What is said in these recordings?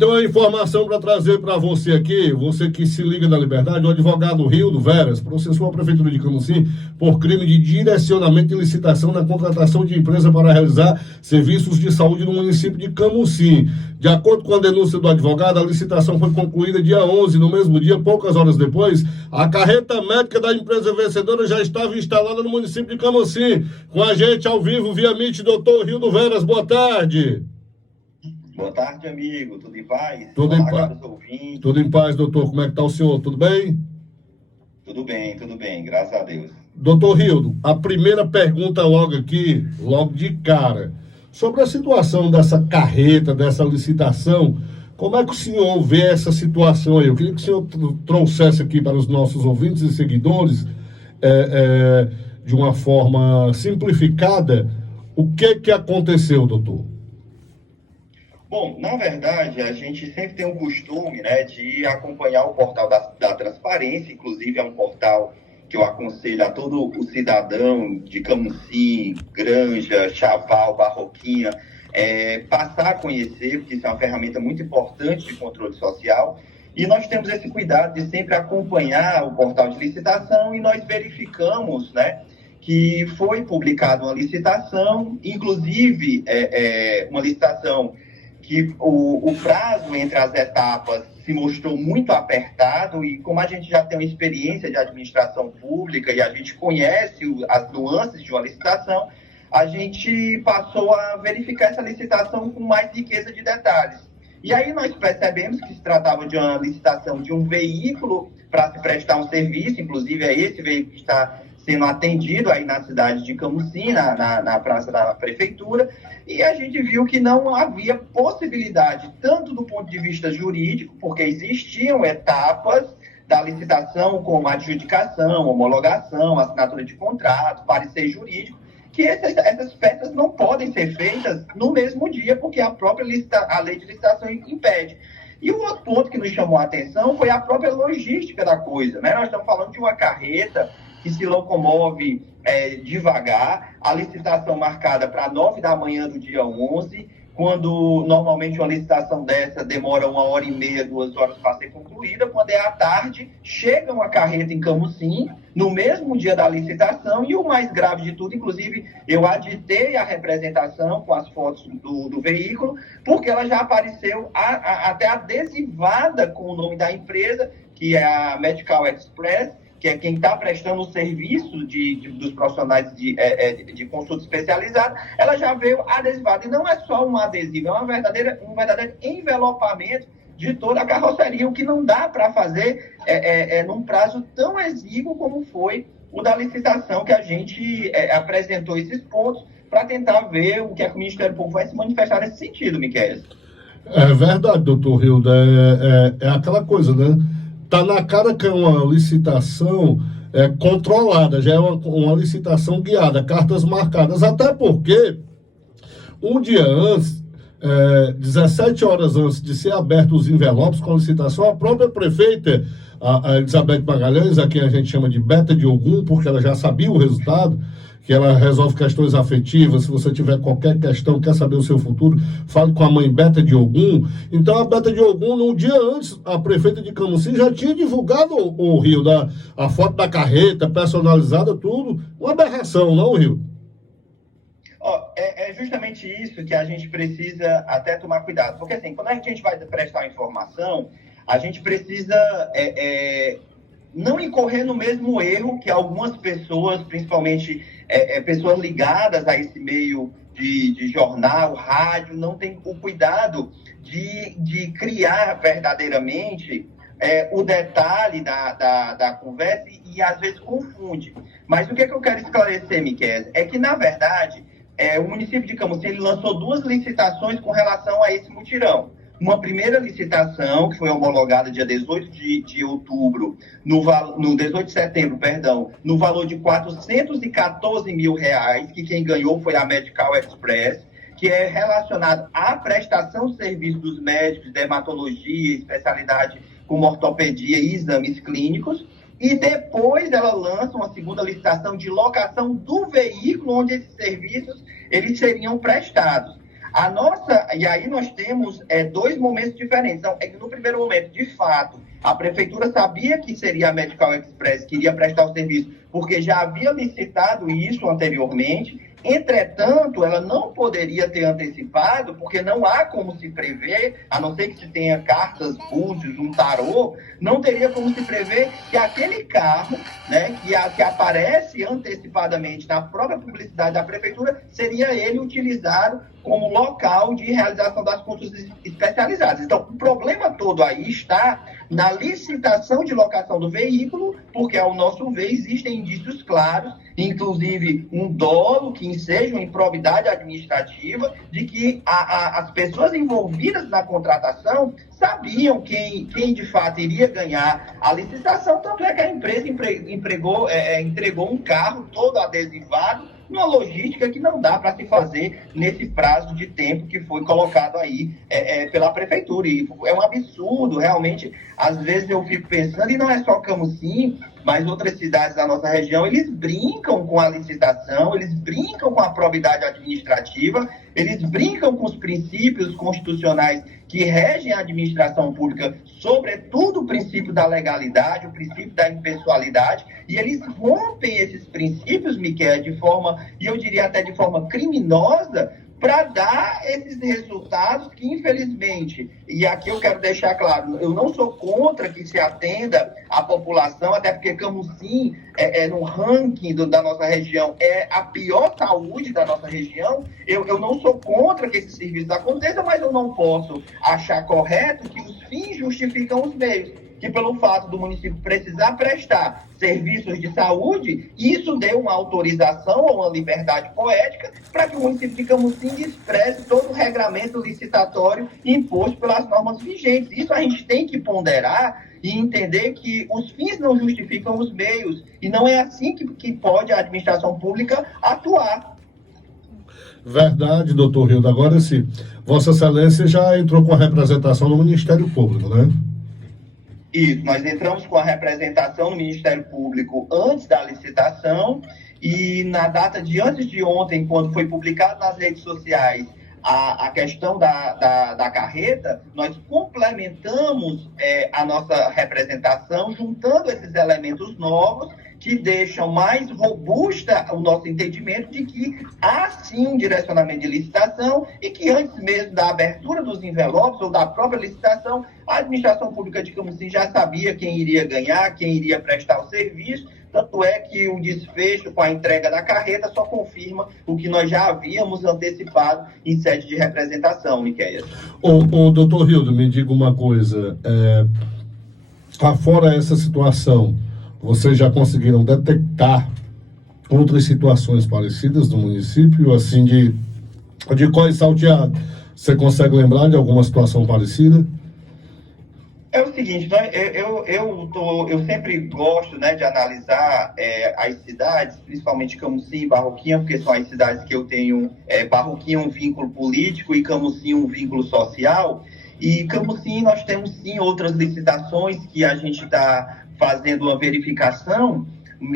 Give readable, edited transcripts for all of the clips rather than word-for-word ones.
tenho uma informação para trazer para você aqui, você que se liga na Liberdade. O advogado Rildo Veras processou a Prefeitura de Camusim por crime de direcionamento e licitação na contratação de empresa para realizar serviços de saúde no município de Camusim. De acordo com a denúncia do advogado, a licitação foi concluída dia 11, no mesmo dia, poucas horas depois, a carreta médica da empresa vencedora já estava instalada no município de Camusim. Com a gente ao vivo, via Meet, doutor Rildo Veras, boa tarde. Boa tarde, amigo. Tudo em paz? Tudo em paz. Tudo em paz, doutor. Como é que está o senhor? Tudo bem? Tudo bem, graças a Deus. Doutor Rildo, a primeira pergunta logo aqui, logo de cara, sobre a situação dessa carreta, dessa licitação, como é que o senhor vê essa situação aí? Eu queria que o senhor trouxesse aqui para os nossos ouvintes e seguidores, de uma forma simplificada, o que aconteceu, doutor? Bom, na verdade, a gente sempre tem o costume, né, de acompanhar o portal da transparência, inclusive é um portal que eu aconselho a todo o cidadão de Camusim, Granja, Chaval, Barroquinha, passar a conhecer, porque isso é uma ferramenta muito importante de controle social. E nós temos esse cuidado de sempre acompanhar o portal de licitação e nós verificamos, né, que foi publicada uma licitação, inclusive uma licitação que o prazo entre as etapas se mostrou muito apertado e como a gente já tem uma experiência de administração pública e a gente conhece as nuances de uma licitação, a gente passou a verificar essa licitação com mais riqueza de detalhes. E aí nós percebemos que se tratava de uma licitação de um veículo para se prestar um serviço, inclusive é esse veículo que está sendo atendido aí na cidade de Camusim, na praça da prefeitura, e a gente viu que não havia possibilidade, tanto do ponto de vista jurídico, porque existiam etapas da licitação, como adjudicação, homologação, assinatura de contrato, parecer jurídico, que essas peças não podem ser feitas no mesmo dia, porque a própria a lei de licitação impede. E o outro ponto que nos chamou a atenção foi a própria logística da coisa, né? Nós estamos falando de uma carreta que se locomove devagar, a licitação marcada para 9 da manhã do dia 11, quando normalmente uma licitação dessa demora 1h30, 2 horas para ser concluída, quando é à tarde, chega uma carreta em Camusim, no mesmo dia da licitação, e o mais grave de tudo, inclusive, eu aditei a representação com as fotos do veículo, porque ela já apareceu até adesivada com o nome da empresa, que é a Medical Express, que é quem está prestando o serviço dos profissionais de consulta especializada, ela já veio adesivada. E não é só um adesivo, é um verdadeiro envelopamento de toda a carroceria, o que não dá para fazer num prazo tão exíguo como foi o da licitação, que a gente apresentou esses pontos para tentar ver o que o Ministério Público vai se manifestar nesse sentido, Miquel. É verdade, doutor Rildo, é aquela coisa, né? Está na cara que é uma licitação controlada, já é uma licitação guiada, cartas marcadas, até porque um dia antes, 17 horas antes de ser abertos os envelopes com a licitação, a própria prefeita, a Elizabeth Magalhães, a quem a gente chama de Beta de Ogum, porque ela já sabia o resultado, que ela resolve questões afetivas. Se você tiver qualquer questão, quer saber o seu futuro, fale com a mãe Beta de Ogum. Então a Beta de Ogum, no dia antes, a prefeita de Camusim já tinha divulgado o Rio, a foto da carreta, personalizada, tudo. Uma aberração, não, Rio? É justamente isso que a gente precisa até tomar cuidado. Porque assim, quando a gente vai prestar informação, a gente precisa não incorrer no mesmo erro que algumas pessoas, principalmente pessoas ligadas a esse meio de jornal, rádio, não têm o cuidado de criar verdadeiramente o detalhe da conversa e às vezes confunde. Mas o que eu quero esclarecer, Miquel, é que, na verdade, o município de Camusim ele lançou 2 licitações com relação a esse mutirão. Uma primeira licitação, que foi homologada dia 18 de outubro, no 18 de setembro, perdão, no valor de R$414 mil, que quem ganhou foi a Medical Express, que é relacionado à prestação de serviço dos médicos, dermatologia, especialidade como ortopedia e exames clínicos. E depois ela lança uma segunda licitação de locação do veículo onde esses serviços eles seriam prestados. E aí nós temos dois momentos diferentes. Então, no primeiro momento, de fato, a prefeitura sabia que seria a Medical Express que iria prestar o serviço, porque já havia licitado isso anteriormente. Entretanto, ela não poderia ter antecipado, porque não há como se prever, a não ser que se tenha cartas, búzios, um tarô, não teria como se prever que aquele carro, né, que aparece antecipadamente na própria publicidade da prefeitura, seria ele utilizado como local de realização das consultas especializadas. Então, o problema todo aí está na licitação de locação do veículo, porque, ao nosso ver, existem indícios claros, inclusive um dolo que enseja uma improbidade administrativa, de que as pessoas envolvidas na contratação sabiam quem de fato iria ganhar a licitação, tanto é que a empresa entregou um carro todo adesivado, numa logística que não dá para se fazer nesse prazo de tempo que foi colocado aí pela prefeitura. E é um absurdo, realmente. Às vezes eu fico pensando, e não é só Camusim, mas outras cidades da nossa região, eles brincam com a licitação, eles brincam com a probidade administrativa, eles brincam com os princípios constitucionais que regem a administração pública, sobretudo o princípio da legalidade, o princípio da impessoalidade, e eles rompem esses princípios, Miquel, de forma, e eu diria até de forma criminosa, para dar esses resultados que, infelizmente, e aqui eu quero deixar claro, eu não sou contra que se atenda a população, até porque Camusim, no ranking da nossa região, é a pior saúde da nossa região. Eu não sou contra que esse serviço aconteça, mas eu não posso achar correto que os fins justificam os meios. Que pelo fato do município precisar prestar serviços de saúde, isso deu uma autorização ou uma liberdade poética para que o município de Camusim expresse todo o regramento licitatório imposto pelas normas vigentes. Isso a gente tem que ponderar e entender que os fins não justificam os meios, e não é assim que pode a administração pública atuar. Verdade, doutor Rildo. Agora sim, Vossa Excelência já entrou com a representação no Ministério Público, né? Isso, nós entramos com a representação no Ministério Público antes da licitação, e na data de antes de ontem, quando foi publicado nas redes sociais a questão da carreta, nós complementamos a nossa representação, juntando esses elementos novos que deixam mais robusta o nosso entendimento de que há sim um direcionamento de licitação, e que antes mesmo da abertura dos envelopes ou da própria licitação, a administração pública de Camusim já sabia quem iria ganhar, quem iria prestar o serviço. Tanto é que o desfecho com a entrega da carreta só confirma o que nós já havíamos antecipado em sede de representação, Miquel. O doutor Rildo, me diga uma coisa, afora essa situação, vocês já conseguiram detectar outras situações parecidas no município, assim, de Cois Salteado? Você consegue lembrar de alguma situação parecida? É o seguinte, eu sempre gosto, né, de analisar as cidades, principalmente Camusim e Barroquinha, porque são as cidades que eu tenho, Barroquinha um vínculo político e Camusim um vínculo social. E Camusim nós temos sim outras licitações que a gente está fazendo uma verificação,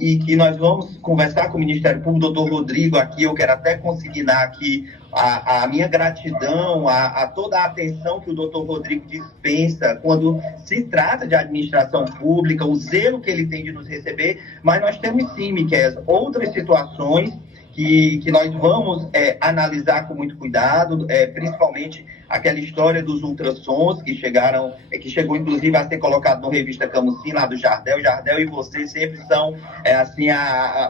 e que nós vamos conversar com o Ministério Público. O doutor Rodrigo aqui, eu quero até consignar aqui a minha gratidão a toda a atenção que o doutor Rodrigo dispensa quando se trata de administração pública, o zelo que ele tem de nos receber, mas nós temos sim, Miquel, outras situações que nós vamos analisar com muito cuidado, principalmente aquela história dos ultrassons que chegou inclusive a ser colocado no Revista Camusim, lá do Jardel. Jardel e você sempre são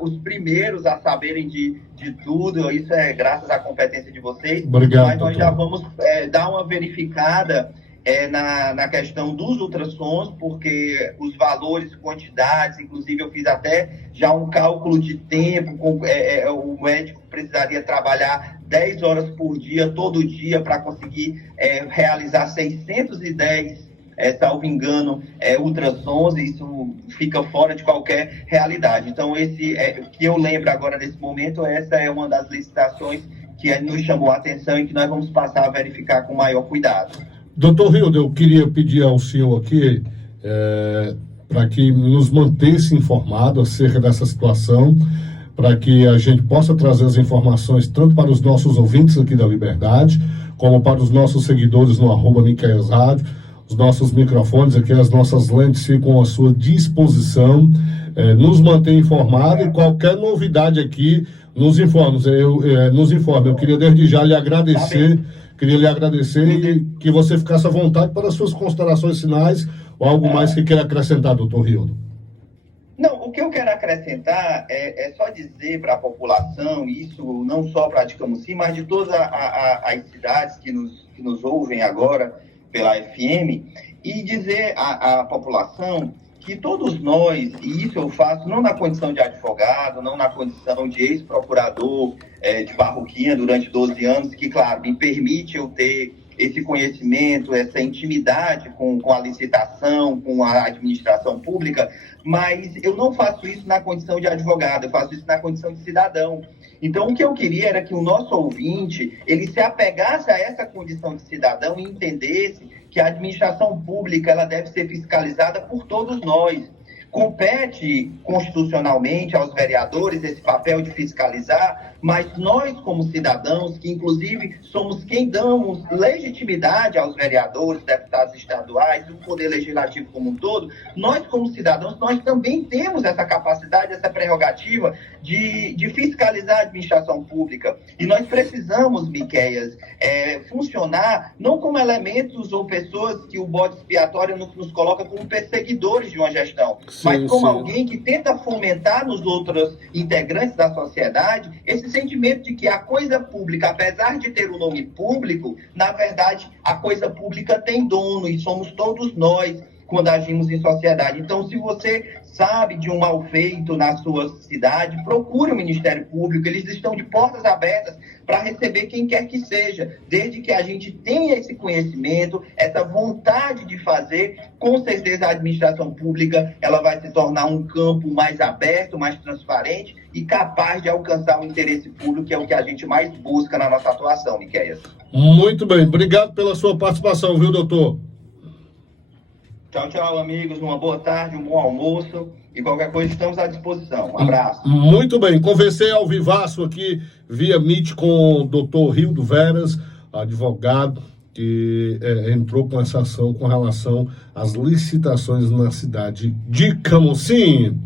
os primeiros a saberem de tudo. Isso é graças à competência de vocês. Obrigado, mas nós doutor. já vamos dar uma verificada na questão dos ultrassons, porque os valores, quantidades, inclusive eu fiz até já um cálculo de tempo, o médico precisaria trabalhar 10 horas por dia, todo dia, para conseguir realizar 610, salvo engano, ultrassons, e isso fica fora de qualquer realidade. Então, que eu lembro agora nesse momento, essa é uma das licitações que nos chamou a atenção e que nós vamos passar a verificar com maior cuidado. Doutor Rildo, eu queria pedir ao senhor aqui para que nos mantesse informado acerca dessa situação, para que a gente possa trazer as informações tanto para os nossos ouvintes aqui da Liberdade, como para os nossos seguidores no @Miqueias Rádio. Os nossos microfones aqui, as nossas lentes ficam à sua disposição. Nos mantém informado e qualquer novidade aqui, nos informe. Eu queria desde já lhe agradecer. Queria lhe agradecer e que você ficasse à vontade para as suas considerações finais ou algo mais que queira acrescentar, doutor Rildo. Não, o que eu quero acrescentar é só dizer para a população, isso não só para de Camusim, mas de todas as cidades que nos ouvem agora pela FM, e dizer à população que todos nós, e isso eu faço não na condição de advogado, não na condição de ex-procurador de Barroquinha durante 12 anos, que, claro, me permite eu ter esse conhecimento, essa intimidade com a licitação, com a administração pública, mas eu não faço isso na condição de advogado, eu faço isso na condição de cidadão. Então, o que eu queria era que o nosso ouvinte, ele se apegasse a essa condição de cidadão e entendesse que a administração pública ela deve ser fiscalizada por todos nós. Compete constitucionalmente aos vereadores esse papel de fiscalizar, mas nós, como cidadãos, que inclusive somos quem damos legitimidade aos vereadores, deputados estaduais, do Poder Legislativo como um todo, nós, como cidadãos, nós também temos essa capacidade, essa prerrogativa de fiscalizar a administração pública. E nós precisamos, Miqueias, funcionar não como elementos ou pessoas que o bode expiatório nos coloca como perseguidores de uma gestão, mas como alguém que tenta fomentar nos outros integrantes da sociedade esse sentimento de que a coisa pública, apesar de ter o nome público, na verdade, a coisa pública tem dono e somos todos nós quando agimos em sociedade. Então, se você sabe de um mal feito na sua cidade, procure o Ministério Público, eles estão de portas abertas para receber quem quer que seja, desde que a gente tenha esse conhecimento, essa vontade de fazer, com certeza a administração pública ela vai se tornar um campo mais aberto, mais transparente e capaz de alcançar o interesse público, que é o que a gente mais busca na nossa atuação, Miqueias. Muito bem, obrigado pela sua participação, viu, doutor? Tchau, tchau, amigos. Uma boa tarde, um bom almoço. E qualquer coisa, estamos à disposição. Um abraço. Muito bem. Conversei ao vivaço aqui, via Meet, com o doutor Rildo Veras, advogado, que entrou com essa ação com relação às licitações na cidade de Camusim.